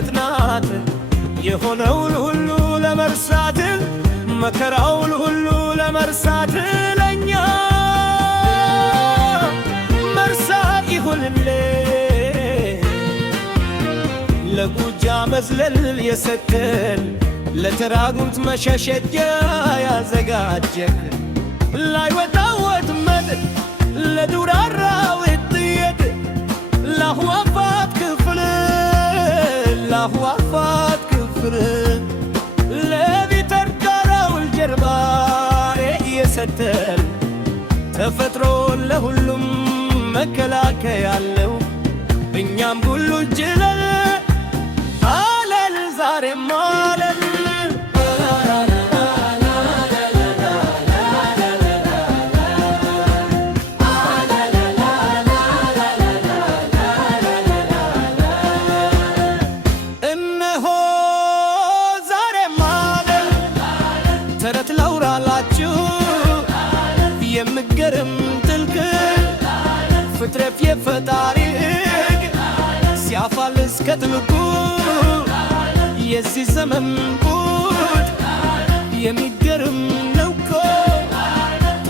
ያበጥናት የሆነውን ሁሉ ለመርሳት መከራውን ሁሉ ለመርሳት ለኛ መርሳት ይሁንልን ለጉጃ መዝለል የሰጠን ለተራጉት መሸሸጊያ ያዘጋጀን ላይወጣው ወጥመድ ለዱር አራዊት ጥየት ለአዕዋፋት ክፍል ለቢተር ጋራውል ጀርባ የሰጠን ተፈጥሮ ለሁሉም መከላከያ አለው እኛም ሁሉ ችለን አለን ዛሬም አለን ተረት ላውራላችሁ የምገርም ጥልቅ ፍጥረት የፈጣሪ ሕግ ሲያፋልስ ከጥልቁ የዚህ ዘመን ጉድ የሚገርም ነው እኮ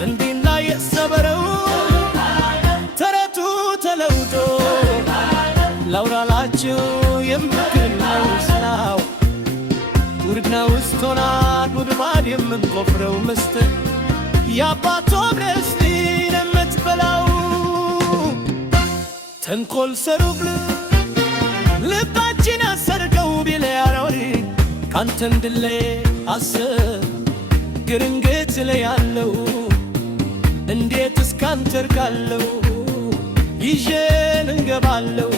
እንዲና የሰበረው ተረቱ ተለውጦ ላውራላችሁ የምገርም ነው ስናው ውርድና ውስጥ ሆና ጉድጓድ የምትቆፍረው ምስጢር የአባቷ ብረስቲን የምትበላው ተንኰል ሰሩብል ልባችን አሰርገው ቢለያረውሪ ካንተ እንድለይ አስብ ግርንግት ላይ ያለው እንዴት እስካንተ እርቃለሁ ይዤን እንገባለሁ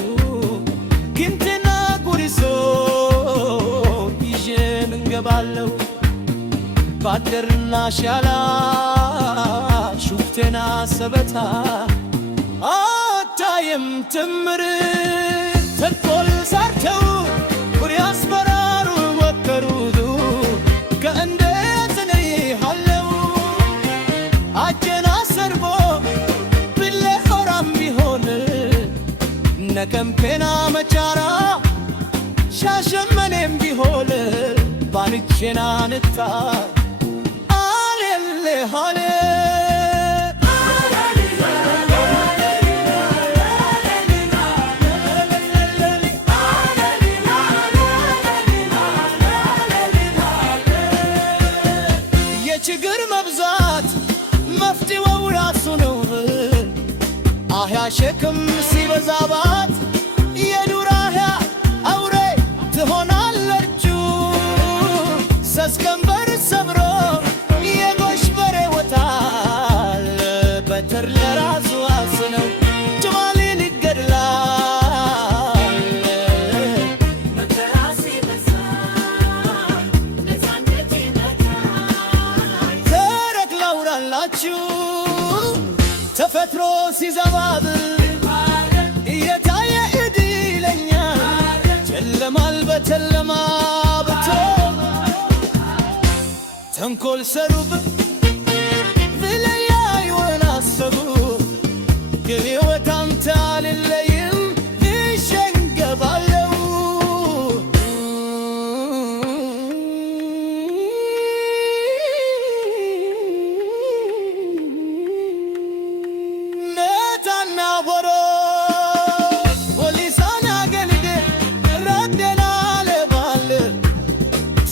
ግንትና ጉሪሶ እንገባለሁ ባደርና ሻላ ሹፍቴና ሰበታ አታየም ትምር ተንኰል ሰርተው ጉሪ አስፈራሩ ወከሩቱ ከእንዴት ነይሃለው አጀና ሰርቦ ብለሆራም ቢሆን ነከምፔና መቻራ ሻሸመኔም ቢሆን ባንቼና ንታ አሌሌ ሃሌ የችግር መብዛት መፍትሄው ራሱ ነው አህያ ሸክም ሲበዛባት የዱር አህያ አውሬ ትሆናለች ሰስከንበር ሰብሮ የጎሽ በሬ ወጣል በትር ለራሱ አስነው ጅማሊን ይገድላል መከራ ሲበዛ ነፃነት ይመጣል ተረት ላውራላችሁ ተፈጥሮ ሲዘባብ እየታየ እድ ይለኛል ጨለማል በጨለማ ተንኰል ሰሩብ ብለያዩን አሰቡ ግን ሕይወት አንተ አልለይም ይሸንገባለው ነታና ቦሮ ወሊሳና ገልድ ረደና ለባል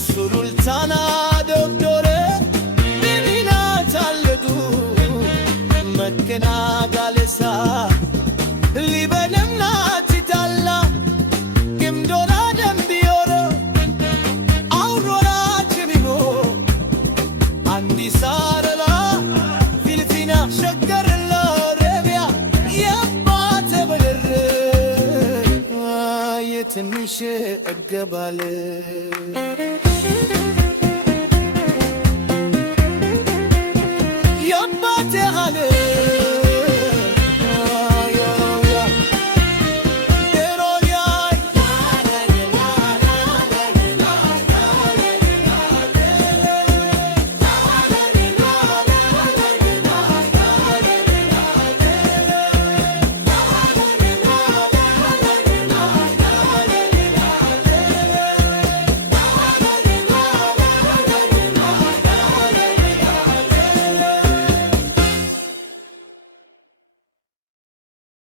ሱሉልታና መከና ጋለሳ ሊበንም ናትታላ ግምዶላ ደምቢዮሮ አውሮራ ችቢሆ አንዲሳረላ ፊልፊና ሸገርላ ረቢያ የባተ በድር የትንሽ እገባለ